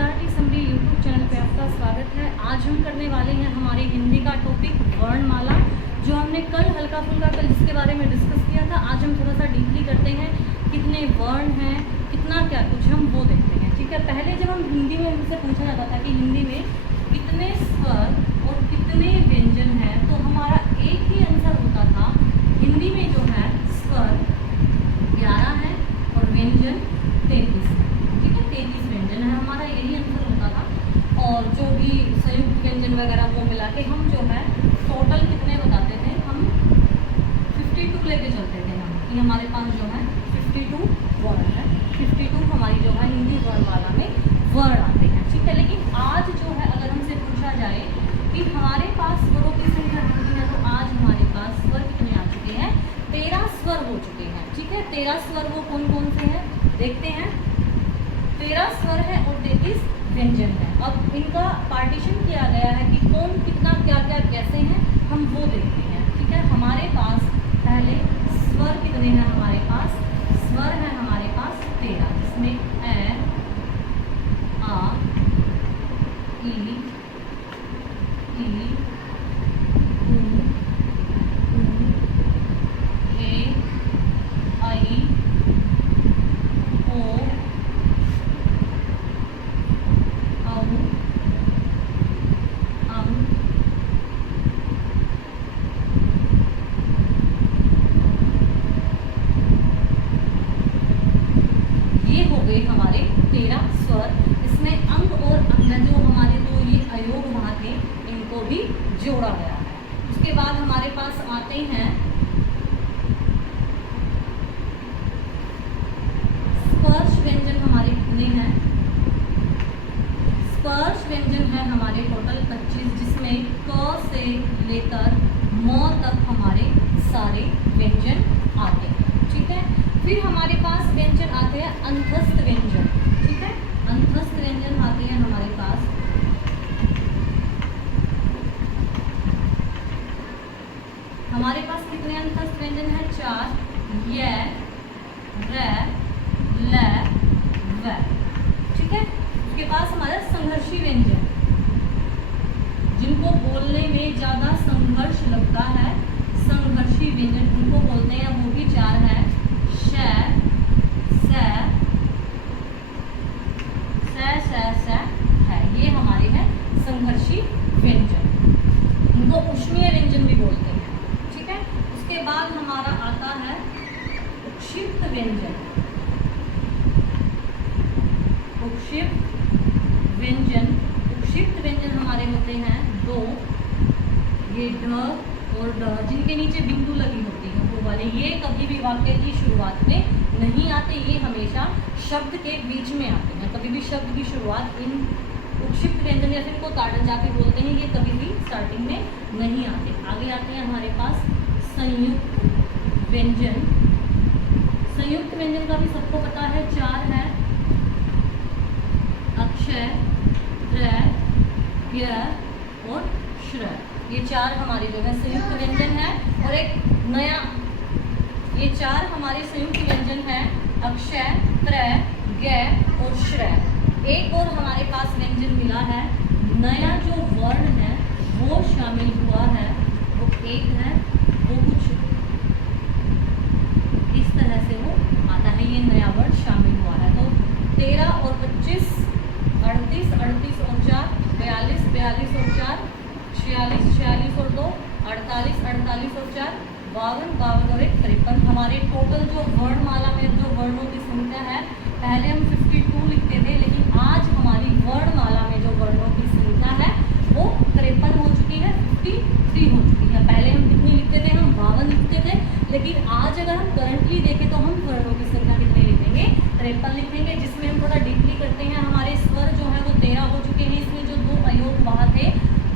NCERT summary YouTube channel पे आपका स्वागत है। आज हम करने वाले हैं हमारी हिंदी का टॉपिक वर्णमाला, जो हमने कल हल्का फुल्का कल जिसके बारे में डिस्कस किया था। आज हम थोड़ा सा डीपली करते हैं, कितने वर्ण हैं, कितना क्या कुछ हम वो देखते हैं। ठीक है, पहले जब हम हिंदी में हमसे पूछा जाता था कि हिंदी में कितने स्वर और कितने व्यंजन हैं, तो हमारा एक ही आंसर होता था। हिंदी में जो है स्वर 11 है और व्यंजन 33 है। ठीक है, 33 व्यंजन है हमारा, यही आंसर होता था। और जो भी संयुक्त व्यंजन वगैरह वो मिला के हम जो है टोटल कितने बताते थे, हम 52 लेके चलते थे हम, कि हमारे पास जो है 52 वर्ण है। 52 हमारी जो है हिंदी वर्णमाला में वर्ण आते हैं। ठीक है, लेकिन आज जो है अगर हमसे पूछा जाए कि हमारे पास स्वरों की संख्या कितनी है, तो आज हमारे पास स्वर कितने आ चुके हैं, 13 स्वर हो चुके हैं। ठीक है, 13 स्वर वो कौन कौन से हैं देखते हैं। 13 स्वर है और 33 व्यंजन है। अब इनका पार्टीशन किया गया है कि कौन कितना क्या क्या कैसे हैं, हम वो देखते हैं। ठीक है, हमारे पास पहले स्वर कितने हैं, हमारे पास स्वर है हमारे पास 13, जिसमें ए, आ, ई, उ, ए, आई, ओ, ये हो गए हमारे 13 स्वर। इसमें अंग और अंग जो हमारे दो ये अयोग वहाँ थे, इनको भी जोड़ा गया है। उसके बाद हमारे पास आते हैं स्पर्श व्यंजन। हमारे कितने हैं, स्पर्श व्यंजन है हमारे टोटल 25, जिसमें क से लेकर म तक हमारे सारे व्यंजन आते हैं। ठीक है, फिर हमारे पास व्यंजन आते हैं अंतस्थ व्यंजन। ठीक है, अंतस्थ व्यंजन आते हैं हमारे पास। हमारे पास कितने अंतस्थ व्यंजन हैं, 4, य, र, ल, व। ठीक है, उसके पास हमारा संघर्षी व्यंजन, जिनको बोलने में ज्यादा संघर्ष लगता है, संघर्षी व्यंजन उनको बोलते हैं, वो भी 4 है। श, स है, ये हमारे हैं संघर्षी व्यंजन। उनको ऊष्मीय व्यंजन भी बोलते हैं। ठीक है, उसके बाद हमारा आता है उपक्षिप्त व्यंजन। उपक्षिप्त व्यंजन हमारे होते हैं 2, ये ढ और ड, जिनके नीचे बिंदु लगी होती है वो वाले। ये कभी भी वाक्य की शुरुआत में नहीं आते, ये हमेशा शब्द के बीच में आते हैं। कभी भी शब्द की शुरुआत इन उपक्षिप्त व्यंजन या फिर इनको ताड़न जाति बोलते हैं, ये कभी भी स्टार्टिंग में नहीं आते। आगे आते हैं हमारे पास संयुक्त व्यंजन। संयुक्त व्यंजन का भी सबको पता है, 4 है। अक्षय, त्र, य और श्र, ये 4 हमारे जो है संयुक्त व्यंजन है। और एक नया, ये 4 हमारे संयुक्त व्यंजन है, अक्षय, त्र, ग और श्र। एक और हमारे पास व्यंजन मिला है, नया जो वर्ण है वो शामिल हुआ है, वो एक है, वो कुछ इस तरह से वो आता है, ये नया वर्ण शामिल हुआ है। तो 13 और 25, 38, 38 और 4, 42, 42 और 4, 46, 46 और 2, 48, 48 और 4, 52, 52 और 1, 53। हमारे टोटल जो वर्णमाला में जो वर्णों की संख्या है, पहले हम 52 लिखते थे, लेकिन आज हमारी वर्णमाला में जो वर्णों की संख्या है वो 53 हो चुकी है, 53 हो चुकी है। पहले हम कितनी लिखते थे, हम 52 लिखते थे, लेकिन आज अगर हम करंटली देखें तो हम वर्णों की संख्या कितनी लिखेंगे, 53 लिखेंगे। जिसमें हम थोड़ा डीपली करते हैं, हमारे स्वर जो है वो 13 हो चुके हैं। इसमें जो 2 अयोग वहाँ थे,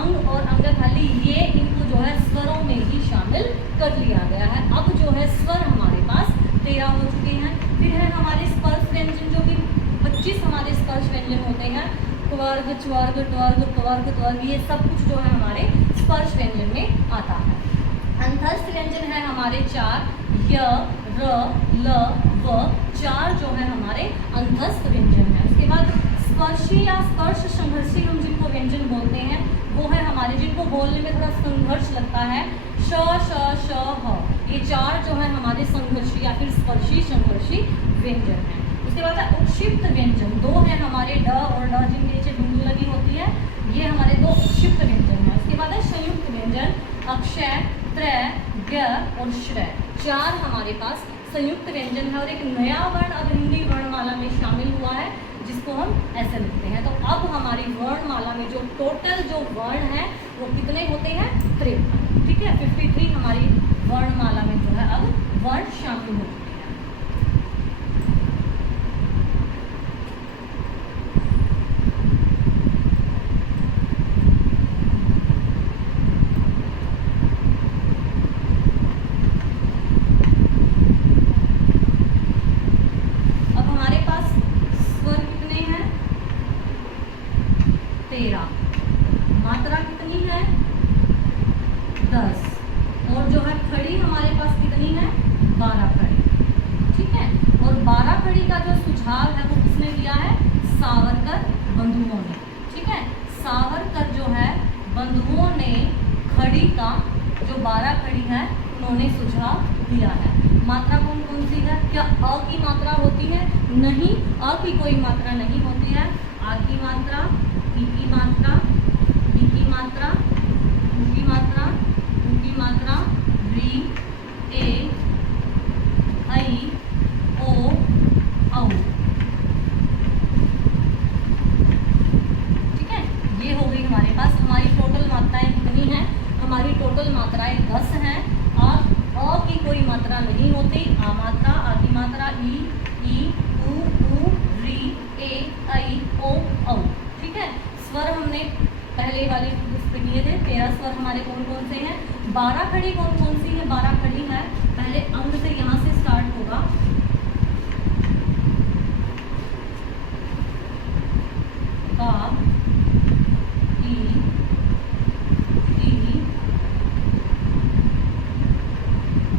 अंग और अंग खाली, ये इनको जो है स्वरों में ही शामिल कर लिया गया है। अब जो है स्वर हमारे पास 13 हो चुके हैं। फिर है हमारे स्पर्श व्यंजन, जो कि 25 हमारे स्पर्श व्यंजन होते हैं, क्वर्ग, च्वर्ग, ट्वर्ग, कवर्ग, त्वर्ग, ये सब कुछ जो है हमारे स्पर्श व्यंजन में आता है। अंतस्थ व्यंजन है हमारे 4, य, र, ल, व, 4 जो है हमारे अंतस्थ व्यंजन है। उसके बाद स्पर्शी या स्पर्श संघर्षी हम जिनको व्यंजन बोलते हैं वो है हमारे, जिनको बोलने में थोड़ा संघर्ष लगता है, श श श ह। ये 4 जो है हमारे संघर्षी या फिर स्पर्शी संघर्षी व्यंजन हैं। उसके बाद है उत्क्षिप्त व्यंजन, 2 है हमारे, ड और ड जिनके नीचे बिंदु लगी होती है, ये हमारे 2 उत्क्षिप्त व्यंजन हैं। उसके बाद है संयुक्त व्यंजन, अक्षय, त्रय, ज्ञ और श्रय, 4 हमारे पास संयुक्त व्यंजन है। और एक नया वर्ण अब हिंदी वर्णमाला में शामिल हुआ है जिसको हम ऐसे लिखते हैं। तो अब हमारी वर्णमाला में जो टोटल जो वर्ण है वो कितने होते हैं? 53। ठीक है, 53 हमारी वर्णमाला में जो है अब वर्ण शामिल हो चुके हैं। मात्रा कितनी है? 10। और जो है खड़ी हमारे पास कितनी है? 12 खड़ी। ठीक है, और 12 खड़ी का जो सुझाव है वो किसने दिया है? सावरकर बंधुओं ने। ठीक है, सावरकर जो है बंधुओं ने खड़ी का जो 12 खड़ी है उन्होंने सुझाव दिया है। मात्रा कौन कौन सी है? क्या अ की मात्रा होती है? नहीं, अ की कोई मात्रा नहीं होती है। आ की मात्रा, ई की मात्रा, ई की मात्रा, ऊ की मात्रा, ऊ की मात्रा, री, ए, ऐ, ओ, औ। ठीक है, ये हो गई हमारे पास। हमारी टोटल मात्राएं कितनी हैं? हमारी टोटल मात्राएं 10 हैं। अ की कोई मात्रा नहीं होती, आ मात्रा, आ की मात्रा, ई, ऊ, री, ए, ऐ, ओ, औ। ठीक है, स्वर हमने पहले वाले उस पे किए थे। 13 स्वर हमारे कौन कौन से हैं? 12 खड़ी कौन कौन सी है? 12 खड़ी है, पहले अंग से यहाँ से स्टार्ट होगा। का, की, टी,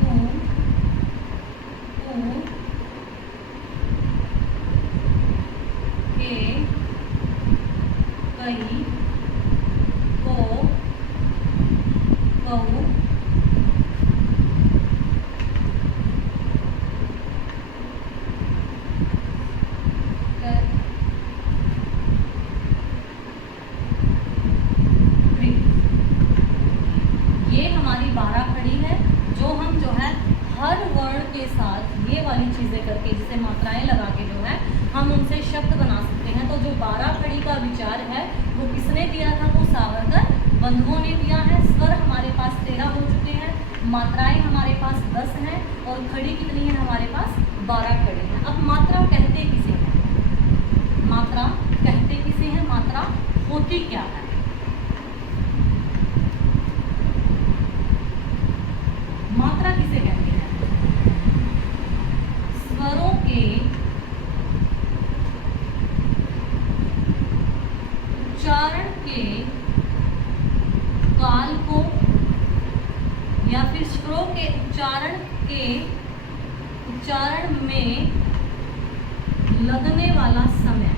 ऊ, के, कई, को, कऊ, ये हमारी 12 खड़ी है, जो हम जो है हर वर्ण के साथ ये वाली चीज़ें करके, जिसे मात्राएं लगा के जो है हम उनसे शब्द बना सकते हैं। तो जो 12 खड़ी का विचार है वो किसने दिया था? वो सावरकर बंधुओं ने दिया है। स्वर हमारे पास 13 हो चुके हैं, मात्राएं हमारे पास 10 हैं और खड़ी कितनी है? हमारे पास 12 खड़ी है। अब मात्रा कहते किसे हैं? मात्रा कहते किसे हैं? मात्रा होती क्या है? मात्रा किसे कहते हैं? स्वरों के उच्चारण के काल को या फिर स्वरों के उच्चारण में लगने वाला समय,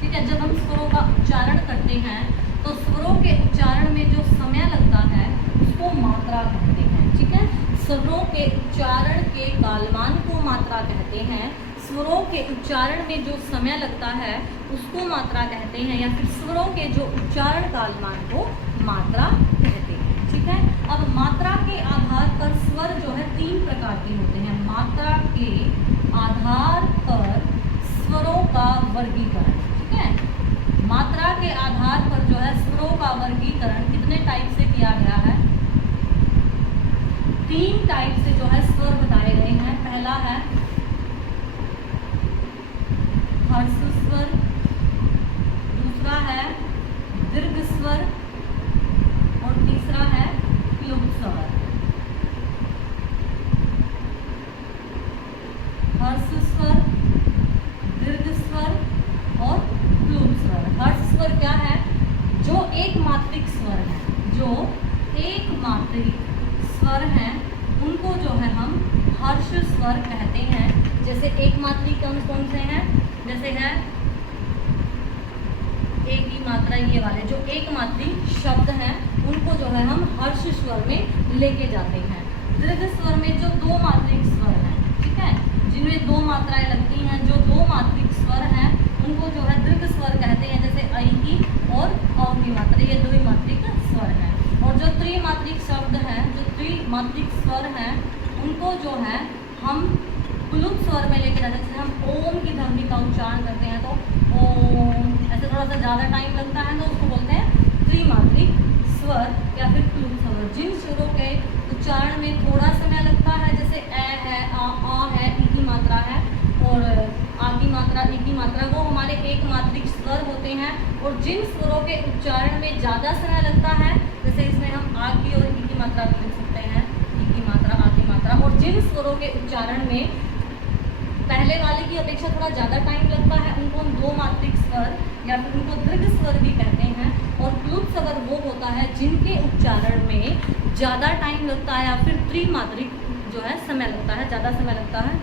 ठीक है। जब हम स्वरों का उच्चारण करते हैं तो स्वरों के उच्चारण में जो समय लगता है उसको मात्रा कहते हैं। ठीक है, स्वरों के उच्चारण के कालमान को मात्रा कहते हैं। स्वरों के उच्चारण में जो समय लगता है उसको मात्रा कहते हैं, या फिर स्वरों के जो उच्चारण कालमान को मात्रा कहते हैं। ठीक है, अब मात्रा के आधार पर स्वर जो है 3 प्रकार के होते हैं। मात्रा के आधार पर स्वरों का वर्गीकरण। ठीक है, मात्रा के आधार पर जो है स्वरों का वर्गीकरण कितने टाइप से किया गया है? 3 टाइप से जो है स्वर बताए गए हैं। पहला है हर्ष स्वर, दूसरा है दीर्घ स्वर और तीसरा है क्लुप्त स्वर। हर्ष स्वर, दीर्घ स्वर और क्लुप्त स्वर। हर्ष स्वर क्या है? जो एक मात्रिक स्वर है, जो एक मात्रिक स्वर हैं उनको जो है हम हर्ष स्वर कहते हैं। जैसे एक मात्री कौन से हैं, जैसे है एक ही मात्रा, ये वाले जो एक मात्री शब्द हैं उनको जो है हम हर्ष स्वर में लेके जाते हैं। दीर्घ स्वर में जो दो मात्रिक स्वर हैं, ठीक है, जिनमें दो मात्राएं लगती हैं, जो दो मात्रिक स्वर हैं उनको जो है दीर्घ स्वर कहते हैं, जैसे ऐ की और औ की मात्रा, ये द्विमात्रिक स्वर हैं। और जो त्रिमात्रिक शब्द हैं, जो त्रिमात्रिक स्वर हैं उनको जो है हम प्लुत स्वर में लेके जाते हैं। जैसे हम ओम की ध्वनि का उच्चारण करते हैं तो ओम, ऐसे थोड़ा सा ज़्यादा टाइम लगता है तो उसको बोलते हैं त्रिमात्रिक स्वर या फिर प्लुत स्वर। जिन स्वरों के उच्चारण में थोड़ा समय लगता है, जैसे ए है, आ है, ई की मात्रा है, और आ की मात्रा, ई की मात्रा, वो हमारे एक मात्रिक स्वर होते हैं। और जिन स्वरों के उच्चारण में ज़्यादा समय लगता है, जैसे इसमें हम आ की और ई की मात्रा भी लिख सकते हैं, ई की मात्रा, आ की मात्रा। और जिन स्वरों के उच्चारण में पहले वाले की अपेक्षा थोड़ा ज़्यादा टाइम लगता है, उनको हम दो मात्रिक स्वर या फिर उनको दीर्घ स्वर भी कहते हैं। और प्लुत स्वर वो होता है जिनके उच्चारण में ज़्यादा टाइम लगता है या फिर त्रिमात्रिक जो है समय लगता है, ज़्यादा समय लगता है।